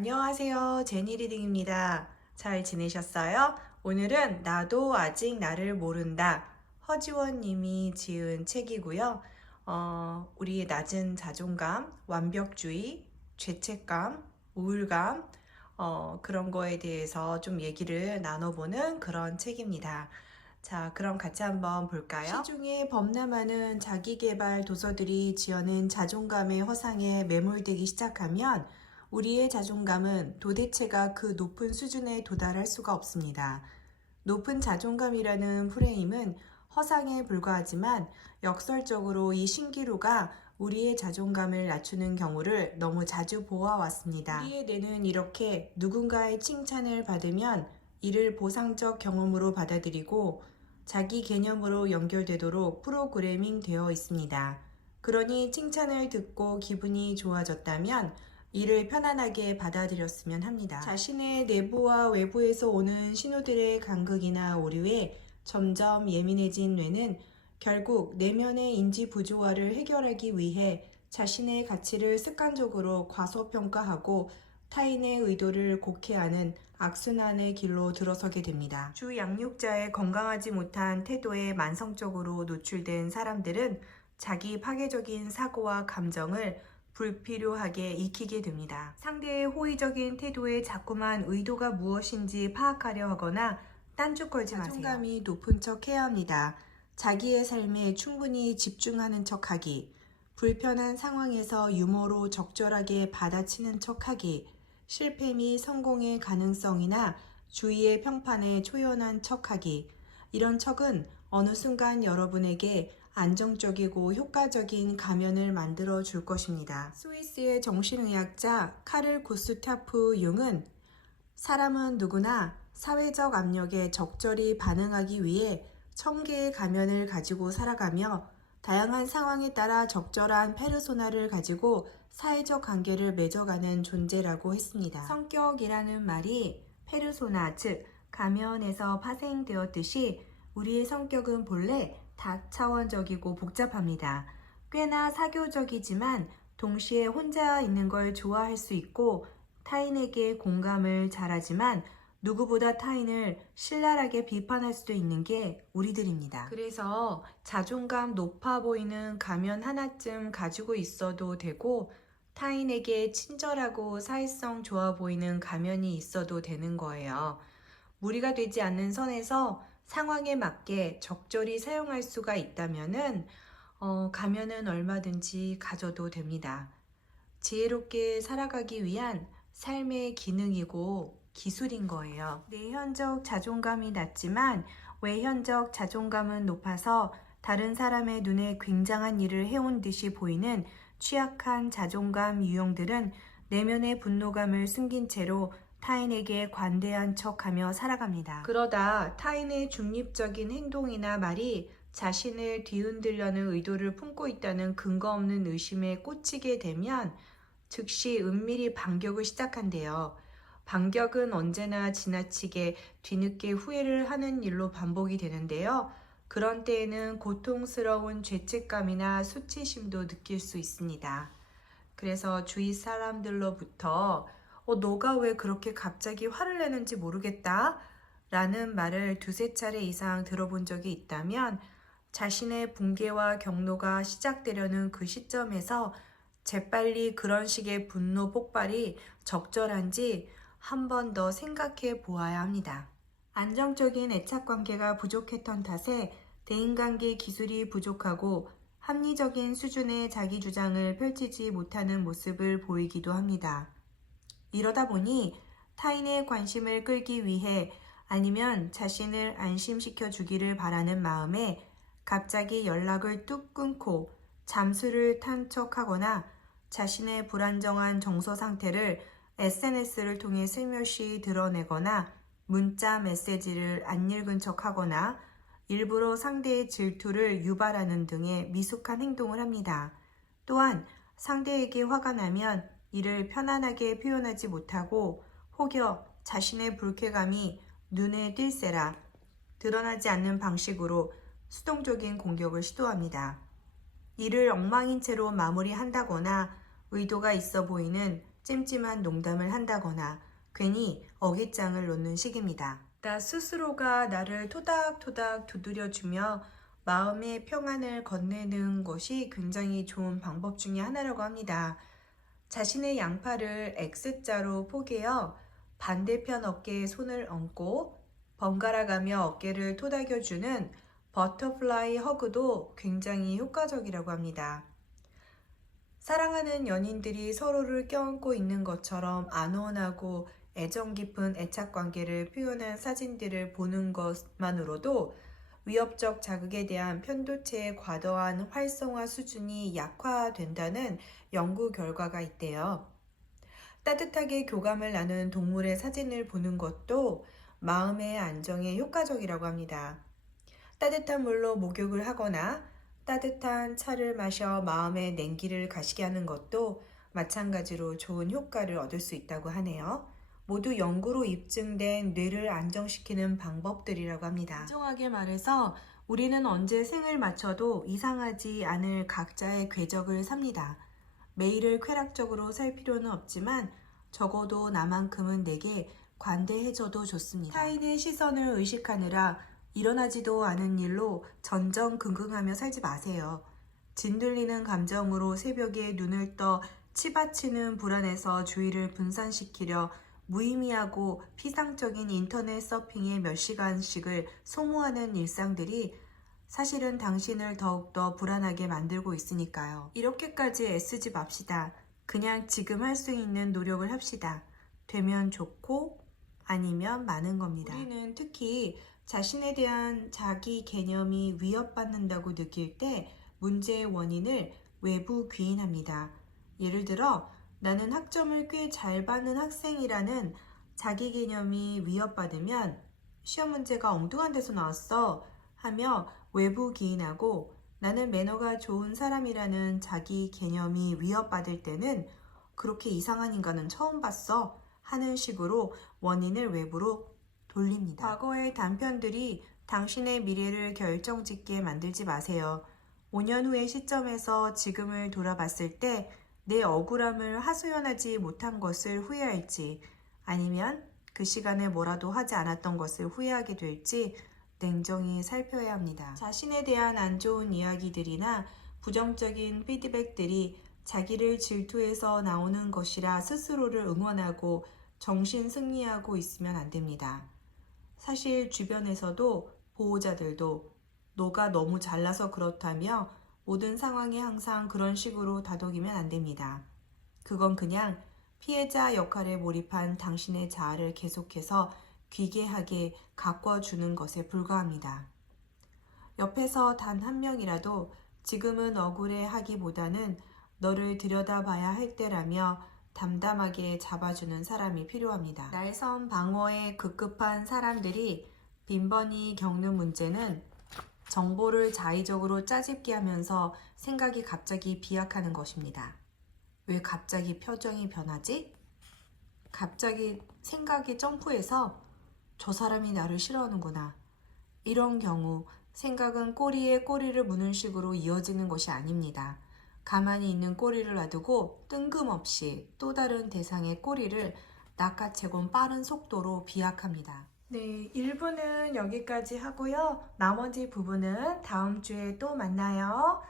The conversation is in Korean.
안녕하세요. 제니 리딩입니다. 잘 지내셨어요? 오늘은 나도 아직 나를 모른다. 허지원 님이 지은 책이고요. 우리의 낮은 자존감, 완벽주의, 죄책감, 우울감, 그런 거에 대해서 좀 얘기를 나눠보는 그런 책입니다. 자, 그럼 같이 한번 볼까요? 시중에 범나 많은 자기계발 도서들이 지어낸 자존감의 허상에 매몰되기 시작하면 우리의 자존감은 도대체가 그 높은 수준에 도달할 수가 없습니다. 높은 자존감이라는 프레임은 허상에 불과하지만 역설적으로 이 신기루가 우리의 자존감을 낮추는 경우를 너무 자주 보아왔습니다. 우리의 뇌는 이렇게 누군가의 칭찬을 받으면 이를 보상적 경험으로 받아들이고 자기 개념으로 연결되도록 프로그래밍 되어 있습니다. 그러니 칭찬을 듣고 기분이 좋아졌다면 이를 편안하게 받아들였으면 합니다. 자신의 내부와 외부에서 오는 신호들의 간극이나 오류에 점점 예민해진 뇌는 결국 내면의 인지 부조화를 해결하기 위해 자신의 가치를 습관적으로 과소평가하고 타인의 의도를 곡해하는 악순환의 길로 들어서게 됩니다. 주 양육자의 건강하지 못한 태도에 만성적으로 노출된 사람들은 자기 파괴적인 사고와 감정을 불필요하게 익히게 됩니다. 상대의 호의적인 태도에 자꾸만 의도가 무엇인지 파악하려 하거나 딴죽 걸지 마세요. 자존감이 높은 척 해야 합니다. 자기의 삶에 충분히 집중하는 척하기, 불편한 상황에서 유머로 적절하게 받아치는 척하기, 실패 및 성공의 가능성이나 주위의 평판에 초연한 척하기, 이런 척은 어느 순간 여러분에게 안정적이고 효과적인 가면을 만들어 줄 것입니다. 스위스의 정신의학자 카를 구스타프 융은 사람은 누구나 사회적 압력에 적절히 반응하기 위해 1000개의 가면을 가지고 살아가며 다양한 상황에 따라 적절한 페르소나를 가지고 사회적 관계를 맺어가는 존재라고 했습니다. 성격이라는 말이 페르소나, 즉 가면에서 파생되었듯이 우리의 성격은 본래 다차원적이고 복잡합니다. 꽤나 사교적이지만 동시에 혼자 있는 걸 좋아할 수 있고 타인에게 공감을 잘하지만 누구보다 타인을 신랄하게 비판할 수도 있는 게 우리들입니다. 그래서 자존감 높아 보이는 가면 하나쯤 가지고 있어도 되고 타인에게 친절하고 사회성 좋아 보이는 가면이 있어도 되는 거예요. 무리가 되지 않는 선에서 상황에 맞게 적절히 사용할 수가 있다면은 가면은 얼마든지 가져도 됩니다. 지혜롭게 살아가기 위한 삶의 기능이고 기술인 거예요. 내현적 자존감이 낮지만 외현적 자존감은 높아서 다른 사람의 눈에 굉장한 일을 해온 듯이 보이는 취약한 자존감 유형들은 내면의 분노감을 숨긴 채로 타인에게 관대한 척하며 살아갑니다. 그러다 타인의 중립적인 행동이나 말이 자신을 뒤흔들려는 의도를 품고 있다는 근거 없는 의심에 꽂히게 되면 즉시 은밀히 반격을 시작한대요. 반격은 언제나 지나치게 뒤늦게 후회를 하는 일로 반복이 되는데요. 그런 때에는 고통스러운 죄책감이나 수치심도 느낄 수 있습니다. 그래서 주위 사람들로부터 너가 왜 그렇게 갑자기 화를 내는지 모르겠다 라는 말을 두세 차례 이상 들어본 적이 있다면 자신의 붕괴와 경로가 시작되려는 그 시점에서 재빨리 그런 식의 분노 폭발이 적절한지 한 번 더 생각해 보아야 합니다. 안정적인 애착관계가 부족했던 탓에 대인관계 기술이 부족하고 합리적인 수준의 자기 주장을 펼치지 못하는 모습을 보이기도 합니다. 이러다 보니 타인의 관심을 끌기 위해 아니면 자신을 안심시켜 주기를 바라는 마음에 갑자기 연락을 뚝 끊고 잠수를 탄 척하거나 자신의 불안정한 정서 상태를 SNS를 통해 슬며시 드러내거나 문자 메시지를 안 읽은 척하거나 일부러 상대의 질투를 유발하는 등의 미숙한 행동을 합니다. 또한 상대에게 화가 나면 이를 편안하게 표현하지 못하고 혹여 자신의 불쾌감이 눈에 띌세라 드러나지 않는 방식으로 수동적인 공격을 시도합니다. 이를 엉망인 채로 마무리한다거나 의도가 있어 보이는 찜찜한 농담을 한다거나 괜히 어깃장을 놓는 식입니다. 나 스스로가 나를 토닥토닥 두드려주며 마음의 평안을 건네는 것이 굉장히 좋은 방법 중에 하나라고 합니다. 자신의 양팔을 X자로 포개어 반대편 어깨에 손을 얹고 번갈아가며 어깨를 토닥여주는 버터플라이 허그도 굉장히 효과적이라고 합니다. 사랑하는 연인들이 서로를 껴안고 있는 것처럼 안원하고 애정 깊은 애착 관계를 표현한 사진들을 보는 것만으로도 위협적 자극에 대한 편도체의 과도한 활성화 수준이 약화된다는 연구 결과가 있대요. 따뜻하게 교감을 나눈 동물의 사진을 보는 것도 마음의 안정에 효과적이라고 합니다. 따뜻한 물로 목욕을 하거나 따뜻한 차를 마셔 마음의 냉기를 가시게 하는 것도 마찬가지로 좋은 효과를 얻을 수 있다고 하네요. 모두 연구로 입증된 뇌를 안정시키는 방법들이라고 합니다. 진정하게 말해서 우리는 언제 생을 맞춰도 이상하지 않을 각자의 궤적을 삽니다. 매일을 쾌락적으로 살 필요는 없지만 적어도 나만큼은 내게 관대해져도 좋습니다. 타인의 시선을 의식하느라 일어나지도 않은 일로 전전긍긍하며 살지 마세요. 진들리는 감정으로 새벽에 눈을 떠 치받치는 불안에서 주의를 분산시키려 무의미하고 피상적인 인터넷 서핑에 몇 시간씩을 소모하는 일상들이 사실은 당신을 더욱더 불안하게 만들고 있으니까요. 이렇게까지 애쓰지 맙시다. 그냥 지금 할 수 있는 노력을 합시다. 되면 좋고 아니면 많은 겁니다. 우리는 특히 자신에 대한 자기 개념이 위협받는다고 느낄 때 문제의 원인을 외부 귀인합니다. 예를 들어 나는 학점을 꽤 잘 받는 학생이라는 자기 개념이 위협받으면 시험 문제가 엉뚱한 데서 나왔어 하며 외부 기인하고 나는 매너가 좋은 사람이라는 자기 개념이 위협받을 때는 그렇게 이상한 인간은 처음 봤어 하는 식으로 원인을 외부로 돌립니다. 과거의 단편들이 당신의 미래를 결정짓게 만들지 마세요. 5년 후의 시점에서 지금을 돌아봤을 때 내 억울함을 하소연하지 못한 것을 후회할지 아니면 그 시간에 뭐라도 하지 않았던 것을 후회하게 될지 냉정히 살펴야 합니다. 자신에 대한 안 좋은 이야기들이나 부정적인 피드백들이 자기를 질투해서 나오는 것이라 스스로를 응원하고 정신 승리하고 있으면 안 됩니다. 사실 주변에서도 보호자들도 너가 너무 잘나서 그렇다며 모든 상황에 항상 그런 식으로 다독이면 안 됩니다. 그건 그냥 피해자 역할에 몰입한 당신의 자아를 계속해서 귀괴하게 가꿔주는 것에 불과합니다. 옆에서 단 한 명이라도 지금은 억울해 하기보다는 너를 들여다봐야 할 때라며 담담하게 잡아주는 사람이 필요합니다. 날선 방어에 급급한 사람들이 빈번히 겪는 문제는 정보를 자의적으로 짜집게 하면서 생각이 갑자기 비약하는 것입니다. 왜 갑자기 표정이 변하지? 갑자기 생각이 점프해서 저 사람이 나를 싫어하는구나. 이런 경우 생각은 꼬리에 꼬리를 무는 식으로 이어지는 것이 아닙니다. 가만히 있는 꼬리를 놔두고 뜬금없이 또 다른 대상의 꼬리를 낚아채곤 빠른 속도로 비약합니다. 네, 1부는 여기까지 하고요. 나머지 부분은 다음 주에 또 만나요.